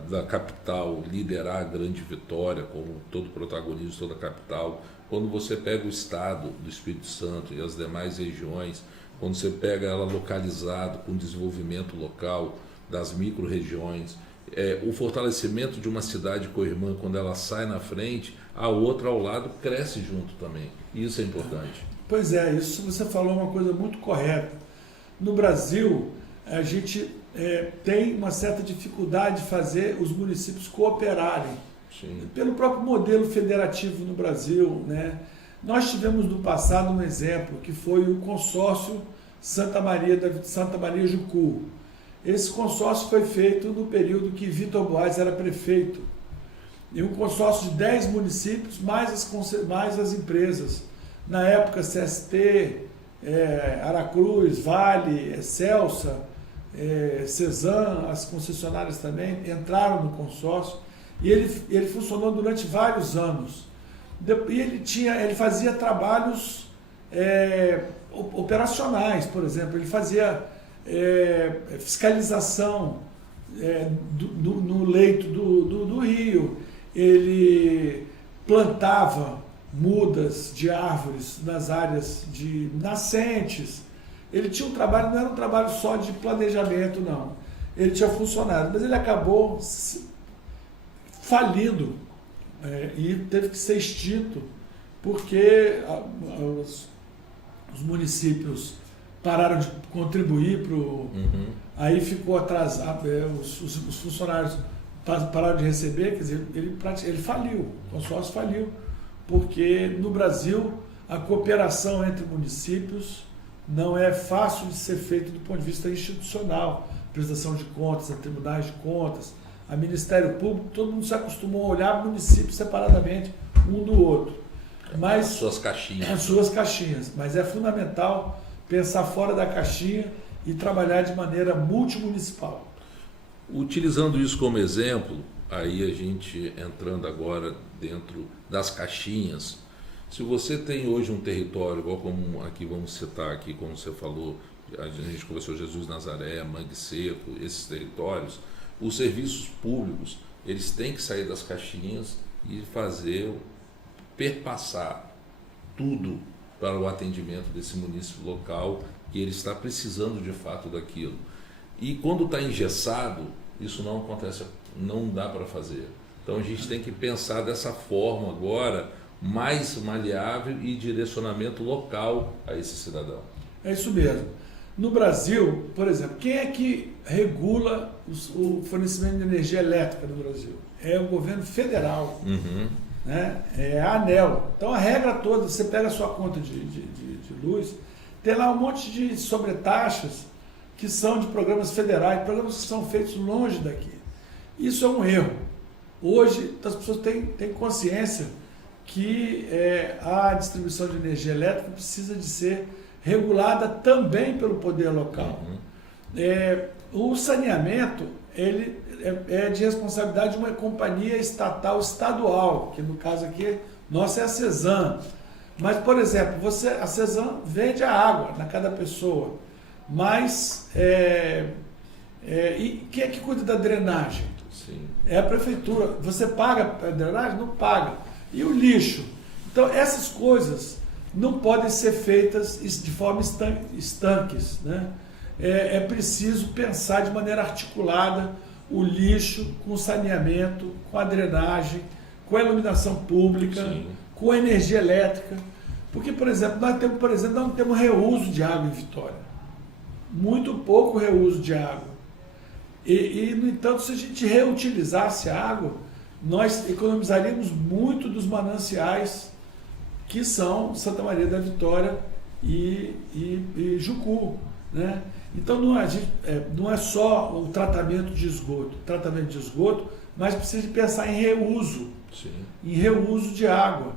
da capital liderar a Grande Vitória como todo protagonista, toda a capital, quando você pega o estado do Espírito Santo e as demais regiões, quando você pega ela localizado com desenvolvimento local das micro-regiões, o fortalecimento de uma cidade co-irmã, quando ela sai na frente, a outra ao lado cresce junto também. Isso é importante. Pois é, isso você falou uma coisa muito correta. No Brasil, a gente tem uma certa dificuldade de fazer os municípios cooperarem. Sim. Pelo próprio modelo federativo no Brasil, né? Nós tivemos no passado um exemplo, que foi o consórcio Santa Maria Jucu. Esse consórcio foi feito no período que Vitor Boas era prefeito. E um consórcio de 10 municípios, mais as empresas. Na época, CST, Aracruz, Vale, Celsa, Cezan, as concessionárias também entraram no consórcio. E ele funcionou durante vários anos. E ele fazia trabalhos operacionais, por exemplo. Ele fazia fiscalização no leito do rio. Ele plantava mudas de árvores nas áreas de nascentes. Ele tinha um trabalho, não era um trabalho só de planejamento, não. Ele tinha funcionário, mas ele acabou falindo e teve que ser extinto porque os municípios pararam de contribuir para o... Aí ficou atrasado, os funcionários pararam de receber, quer dizer, ele faliu, o consórcio faliu, porque no Brasil a cooperação entre municípios não é fácil de ser feita do ponto de vista institucional, prestação de contas, a tribunais de contas, a Ministério Público, todo mundo se acostumou a olhar municípios separadamente, um do outro. Mas, as suas caixinhas. As suas caixinhas, mas é fundamental pensar fora da caixinha e trabalhar de maneira multimunicipal. Utilizando isso como exemplo, aí a gente entrando agora dentro das caixinhas, se você tem hoje um território, igual como aqui vamos citar aqui, como você falou, a gente conversou Jesus Nazaré, Mangue Seco, esses territórios, os serviços públicos, eles têm que sair das caixinhas e perpassar tudo para o atendimento desse município local, que ele está precisando de fato daquilo. E quando está engessado, isso não acontece, não dá para fazer. Então a gente tem que pensar dessa forma agora, mais maleável e direcionamento local a esse cidadão. É isso mesmo. No Brasil, por exemplo, quem é que regula o fornecimento de energia elétrica no Brasil? É o governo federal, né? É a ANEEL. Então a regra toda, você pega a sua conta de luz, tem lá um monte de sobretaxas que são de programas federais, programas que são feitos longe daqui. Isso é um erro. Hoje as pessoas têm consciência que a distribuição de energia elétrica precisa de ser regulada também pelo poder local. O saneamento ele é de responsabilidade de uma companhia estatal estadual, que no caso aqui nossa é a CESAM. Mas, por exemplo, a CESAM vende a água na cada pessoa, mas e quem é que cuida da drenagem? Sim. É a prefeitura. Você paga a drenagem? Não paga. E o lixo? Então, essas coisas não podem ser feitas de forma estanques, né? É preciso pensar de maneira articulada o lixo com o saneamento, com a drenagem, com a iluminação pública, sim, com a energia elétrica. Porque, por exemplo, nós não temos reuso de água em Vitória. Muito pouco reuso de água. E, no entanto, se a gente reutilizasse a água, nós economizaríamos muito dos mananciais que são Santa Maria da Vitória e Jucu, né? Então não é só o tratamento de esgoto, mas precisa de pensar em reuso, sim, em reuso de água.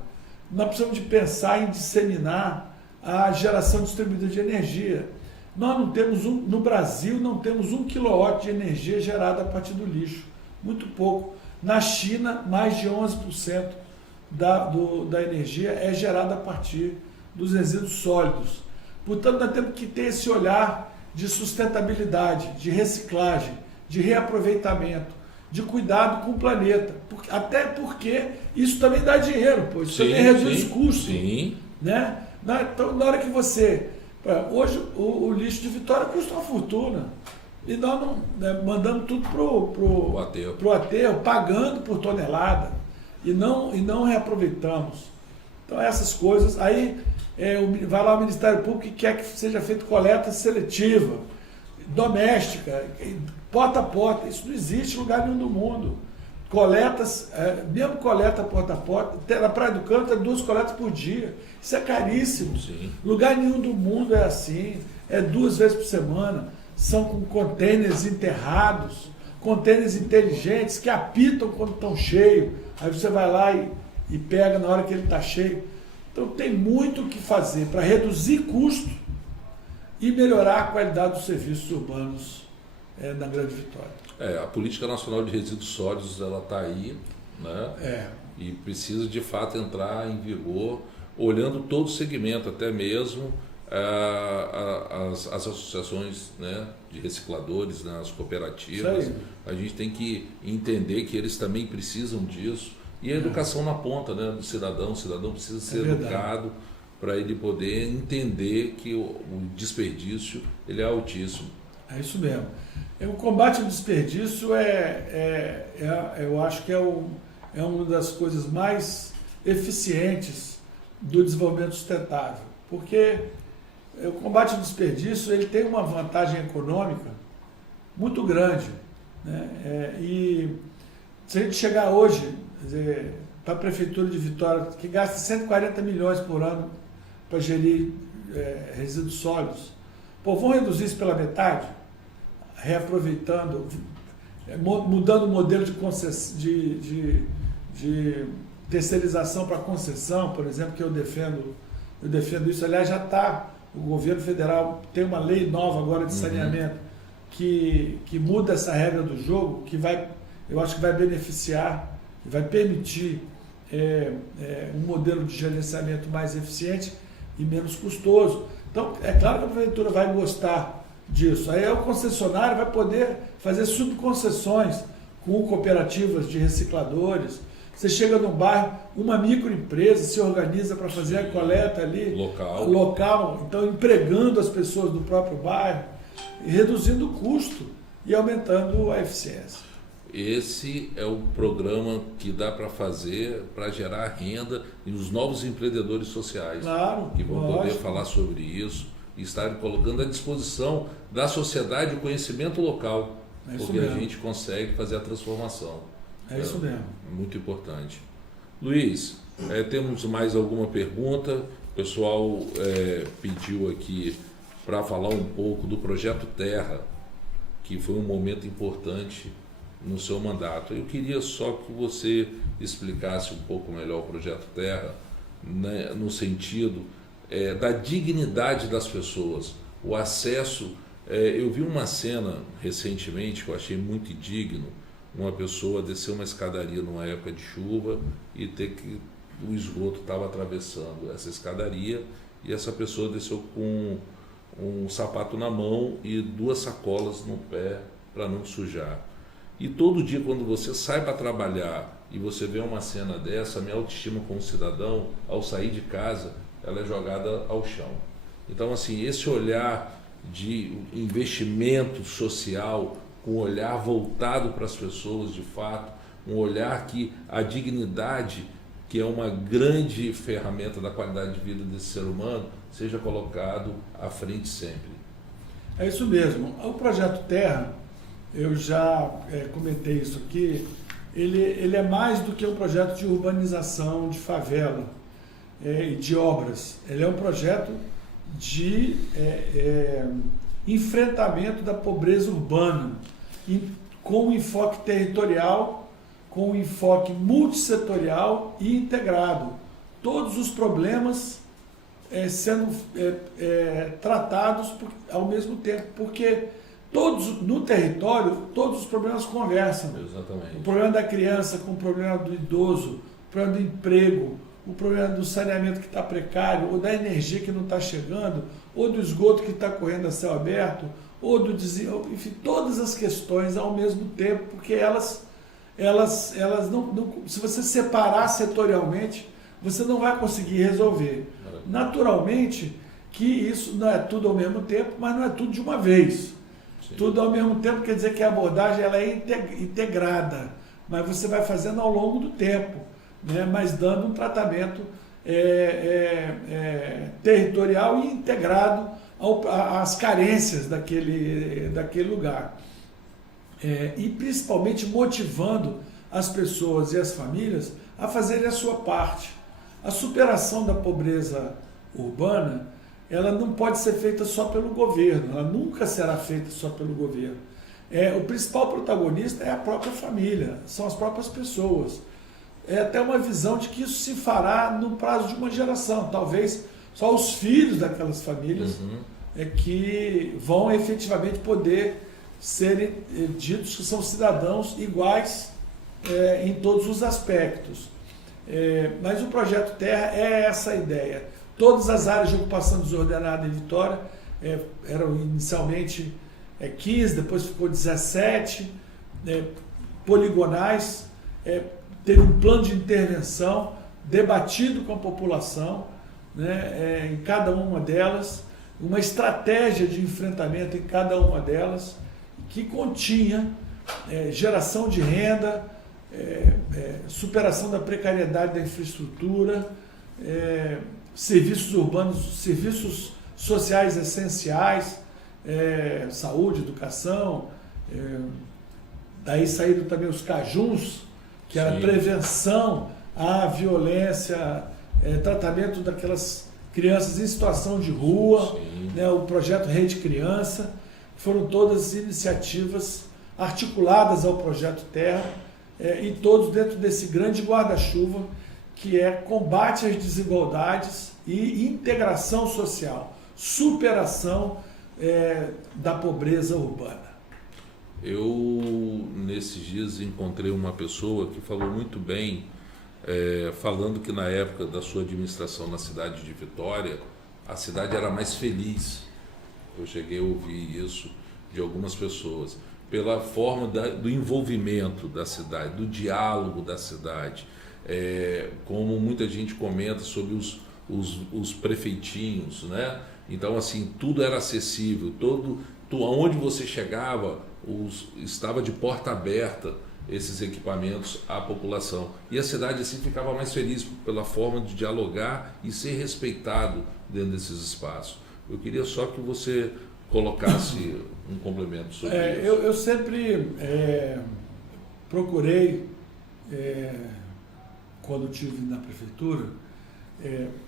Nós precisamos de pensar em disseminar a geração distribuída de energia. Nós não temos no Brasil não temos 1 kW de energia gerada a partir do lixo, muito pouco. Na China, mais de 11% da energia é gerada a partir dos resíduos sólidos. Portanto, nós temos que ter esse olhar de sustentabilidade, de reciclagem, de reaproveitamento, de cuidado com o planeta. Até porque isso também dá dinheiro, pois isso também reduz custos. Sim. Né? Então, na hora que você... Hoje, o lixo de Vitória custa uma fortuna. E nós não, mandamos tudo pro aterro, pagando por tonelada. E não reaproveitamos. Então, essas coisas... Aí vai lá o Ministério Público e quer que seja feita coleta seletiva, doméstica, porta a porta. Isso não existe em lugar nenhum do mundo. Coletas, mesmo coleta porta a porta, na Praia do Canto é 2 coletas por dia. Isso é caríssimo. Sim. Lugar nenhum do mundo é assim. É 2 vezes por semana. São com contêineres enterrados, contêineres inteligentes que apitam quando estão cheios. Aí você vai lá e pega na hora que ele está cheio. Então tem muito o que fazer para reduzir custo e melhorar a qualidade dos serviços urbanos na Grande Vitória. A Política Nacional de Resíduos Sólidos ela está aí, né? E precisa de fato entrar em vigor, olhando todo o segmento, até mesmo as associações, né, de recicladores, né, as cooperativas. A gente tem que entender que eles também precisam disso. E a educação na ponta, né, do cidadão. O cidadão precisa ser educado para ele poder entender que o desperdício ele é altíssimo. É isso mesmo. O combate ao desperdício eu acho que é uma das coisas mais eficientes do desenvolvimento sustentável, porque o combate ao desperdício ele tem uma vantagem econômica muito grande, né? E se a gente chegar hoje para a Prefeitura de Vitória, que gasta 140 milhões por ano para gerir resíduos sólidos, vão reduzir isso pela metade, reaproveitando, mudando o modelo de terceirização para concessão, por exemplo, que eu defendo isso. Aliás, já está, o governo federal tem uma lei nova agora de saneamento que muda essa regra do jogo, que eu acho que vai beneficiar, vai permitir um modelo de gerenciamento mais eficiente e menos custoso. Então, é claro que a prefeitura vai gostar disso. Aí o concessionário vai poder fazer subconcessões com cooperativas de recicladores. Você chega num bairro, uma microempresa se organiza para fazer a coleta ali local, então empregando as pessoas do próprio bairro, e reduzindo o custo e aumentando a eficiência. Esse é o programa que dá para fazer para gerar renda e os novos empreendedores sociais, claro, que vão poder falar sobre isso e estarem colocando à disposição da sociedade o conhecimento local, porque mesmo. A gente consegue fazer a transformação. É isso mesmo. Muito importante. Luiz, temos mais alguma pergunta? O pessoal pediu aqui para falar um pouco do Projeto Terra, que foi um momento importante no seu mandato. Eu queria só que você explicasse um pouco melhor o Projeto Terra, né, no sentido da dignidade das pessoas, o acesso. Eu vi uma cena recentemente que eu achei muito indigno, uma pessoa descer uma escadaria numa época de chuva e o esgoto estava atravessando essa escadaria e essa pessoa desceu com um sapato na mão e 2 sacolas no pé para não sujar. E todo dia quando você sai para trabalhar e você vê uma cena dessa, a minha autoestima como cidadão, ao sair de casa, ela é jogada ao chão. Então, assim, esse olhar de investimento social, um olhar voltado para as pessoas de fato, um olhar que a dignidade, que é uma grande ferramenta da qualidade de vida desse ser humano, seja colocado à frente sempre. É isso mesmo. O Projeto Terra, eu já comentei isso aqui, ele é mais do que um projeto de urbanização de favela e de obras. Ele é um projeto de enfrentamento da pobreza urbana, com um enfoque territorial, com um enfoque multissetorial e integrado. Todos os problemas sendo tratados ao mesmo tempo, porque no território, todos os problemas conversam. Exatamente. O problema da criança com o problema do idoso, o problema do emprego, o problema do saneamento que está precário, ou da energia que não está chegando, ou do esgoto que está correndo a céu aberto, ou enfim, todas as questões ao mesmo tempo, porque elas não, se você separar setorialmente, você não vai conseguir resolver. Naturalmente que isso não é tudo ao mesmo tempo, mas não é tudo de uma vez. Sim. Tudo ao mesmo tempo quer dizer que a abordagem ela é integrada, mas você vai fazendo ao longo do tempo, né? Mas dando um tratamento territorial e integrado às carências daquele lugar. E principalmente motivando as pessoas e as famílias a fazerem a sua parte. A superação da pobreza urbana, ela não pode ser feita só pelo governo, ela nunca será feita só pelo governo. O principal protagonista é a própria família, são as próprias pessoas. É até uma visão de que isso se fará no prazo de uma geração, talvez só os filhos daquelas famílias que vão efetivamente poder serem ditos que são cidadãos iguais em todos os aspectos. Mas o Projeto Terra é essa ideia. Todas as áreas de ocupação desordenada em Vitória eram inicialmente 15, depois ficou 17, poligonais, teve um plano de intervenção debatido com a população, né, em cada uma delas, uma estratégia de enfrentamento em cada uma delas, que continha geração de renda, superação da precariedade da infraestrutura, serviços urbanos, serviços sociais essenciais, saúde, educação, daí saíram também os cajuns, que era prevenção à violência, tratamento daquelas crianças em situação de rua, né, o projeto Rede Criança, foram todas iniciativas articuladas ao Projeto Terra, e todos dentro desse grande guarda-chuva que é combate às desigualdades e integração social, superação da pobreza urbana. Eu, nesses dias, encontrei uma pessoa que falou muito bem, falando que na época da sua administração na cidade de Vitória, a cidade era mais feliz. Eu cheguei a ouvir isso de algumas pessoas, pela forma do envolvimento da cidade, do diálogo da cidade, como muita gente comenta sobre os prefeitinhos, né? Então, assim, tudo era acessível, onde você chegava, estava de porta aberta esses equipamentos à população. E a cidade assim ficava mais feliz pela forma de dialogar e ser respeitado dentro desses espaços. Eu queria só que você colocasse um complemento sobre isso. Eu sempre procurei, quando estive na prefeitura,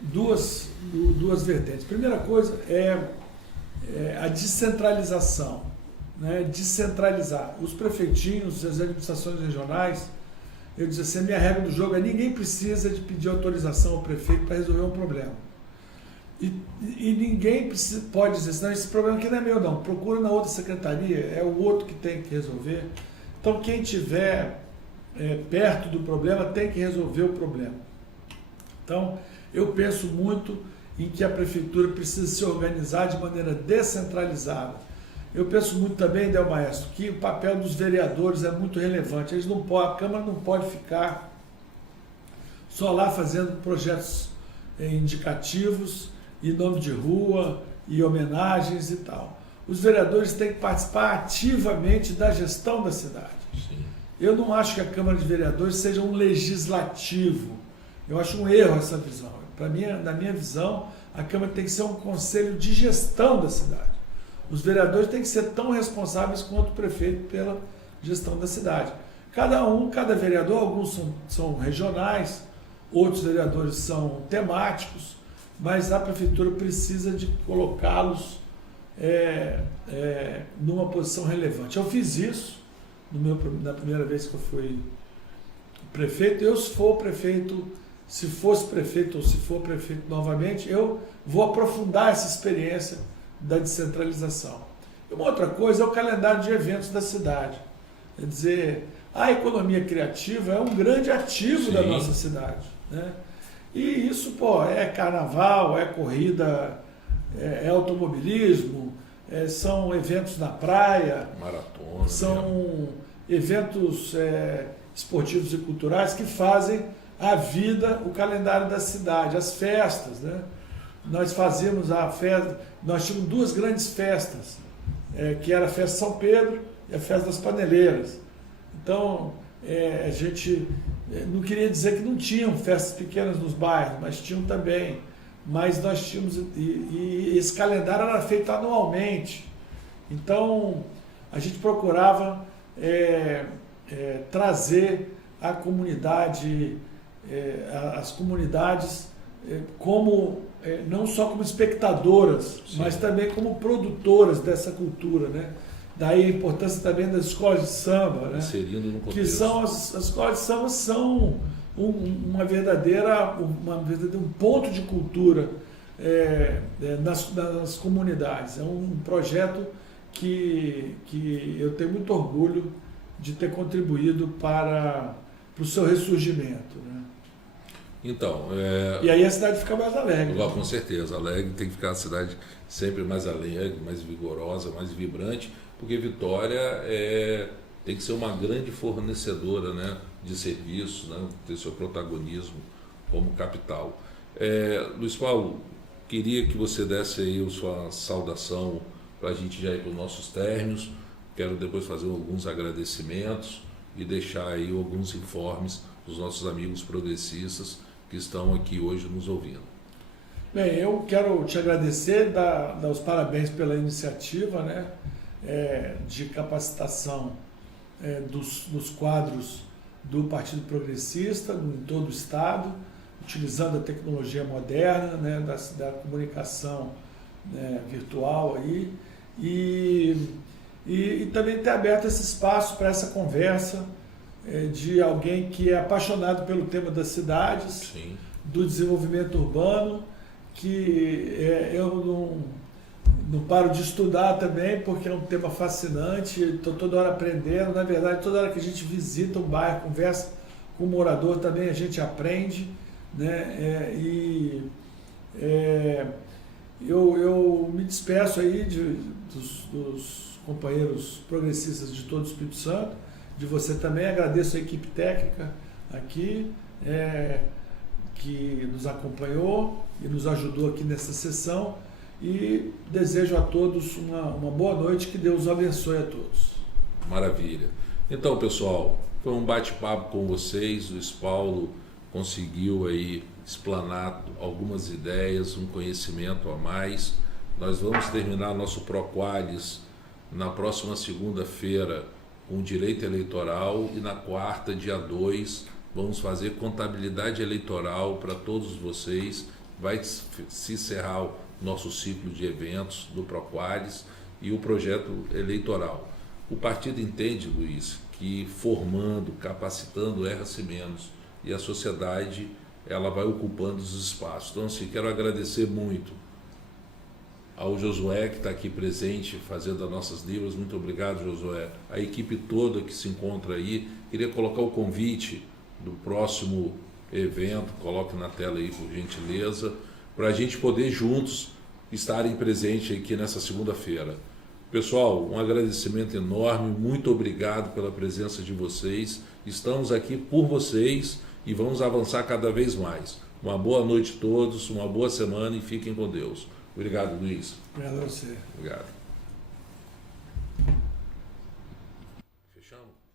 duas vertentes. Primeira coisa é a descentralização, né? Descentralizar. Os prefeitinhos, as administrações regionais, eu dizia assim, a minha regra do jogo é ninguém precisa de pedir autorização ao prefeito para resolver um problema. E ninguém pode dizer assim, não, esse problema aqui não é meu não, procura na outra secretaria, é o outro que tem que resolver. Então quem estiver perto do problema tem que resolver o problema. Então eu penso muito em que a prefeitura precisa se organizar de maneira descentralizada. Eu penso muito também, Del Maestro, que o papel dos vereadores é muito relevante. A Câmara não pode ficar só lá fazendo projetos indicativos, em nome de rua, e homenagens e tal. Os vereadores têm que participar ativamente da gestão da cidade. Sim. Eu não acho que a Câmara de Vereadores seja um legislativo. Eu acho um erro essa visão. Na minha visão, a Câmara tem que ser um conselho de gestão da cidade. Os vereadores têm que ser tão responsáveis quanto o prefeito pela gestão da cidade. Cada vereador, alguns são regionais, outros vereadores são temáticos, mas a prefeitura precisa de colocá-los numa posição relevante. Eu fiz isso na primeira vez que eu fui prefeito. Se fosse prefeito ou se for prefeito novamente, eu vou aprofundar essa experiência da descentralização. E uma outra coisa é o calendário de eventos da cidade. Quer dizer, a economia criativa é um grande ativo da nossa cidade, né? E isso, é carnaval, é corrida, é automobilismo, são eventos na praia, maratona, são eventos esportivos e culturais que fazem a vida, o calendário da cidade, as festas, né? Nós fazíamos a festa, nós tínhamos duas grandes festas, que era a festa São Pedro e a festa das Paneleiras. Então, a gente não queria dizer que não tinham festas pequenas nos bairros, mas tinham também. Mas nós tínhamos, e esse calendário era feito anualmente. Então, a gente procurava trazer a comunidade, as comunidades como não só como espectadoras, sim, mas também como produtoras dessa cultura, né? Daí a importância também das escolas de samba, né? Inserindo no contexto. Que são as escolas de samba são um verdadeiro ponto de cultura nas comunidades. É um projeto que eu tenho muito orgulho de ter contribuído para o seu ressurgimento, né? Então, e aí a cidade fica mais alegre. Com certeza, alegre tem que ficar a cidade sempre mais alegre, mais vigorosa, mais vibrante, porque Vitória tem que ser uma grande fornecedora, né, de serviços, né, ter seu protagonismo como capital. Luiz Paulo, Queria que você desse aí a sua saudação para a gente já ir para os nossos términos. Quero depois fazer alguns agradecimentos e deixar aí alguns informes dos nossos amigos progressistas que estão aqui hoje nos ouvindo. Bem, eu quero te agradecer, dar os parabéns pela iniciativa, né, de capacitação dos quadros do Partido Progressista em todo o Estado, utilizando a tecnologia moderna, né, da comunicação, né, virtual aí, e também ter aberto esse espaço para essa conversa de alguém que é apaixonado pelo tema das cidades, Sim. do desenvolvimento urbano, que eu não paro de estudar também, porque é um tema fascinante, estou toda hora aprendendo. Na verdade, toda hora que a gente visita um bairro, conversa com o morador também, a gente aprende, né? Eu me despeço aí dos companheiros progressistas de todo o Espírito Santo, de você também. Agradeço a equipe técnica aqui, que nos acompanhou e nos ajudou aqui nessa sessão, e desejo a todos uma boa noite, que Deus abençoe a todos. Maravilha. Então, pessoal, foi um bate-papo com vocês. O Luiz Paulo conseguiu aí explanar algumas ideias, um conhecimento a mais. Nós vamos terminar nosso Proqualis na próxima segunda-feira com direito eleitoral, e na quarta, dia 2, vamos fazer contabilidade eleitoral para todos vocês. Vai se encerrar o nosso ciclo de eventos do Proqualis e o projeto eleitoral. O partido entende, Luiz, que formando, capacitando, erra-se menos, e a sociedade ela vai ocupando os espaços. Então, assim, quero agradecer muito ao Josué, que está aqui presente, fazendo as nossas livros. Muito obrigado, Josué. A equipe toda que se encontra aí. Queria colocar o convite do próximo evento, coloque na tela aí, por gentileza, para a gente poder juntos estarem presentes aqui nessa segunda-feira. Pessoal, um agradecimento enorme, muito obrigado pela presença de vocês. Estamos aqui por vocês e vamos avançar cada vez mais. Uma boa noite a todos, uma boa semana e fiquem com Deus. Obrigado, Luiz. Obrigado a você. Obrigado. Fechamos?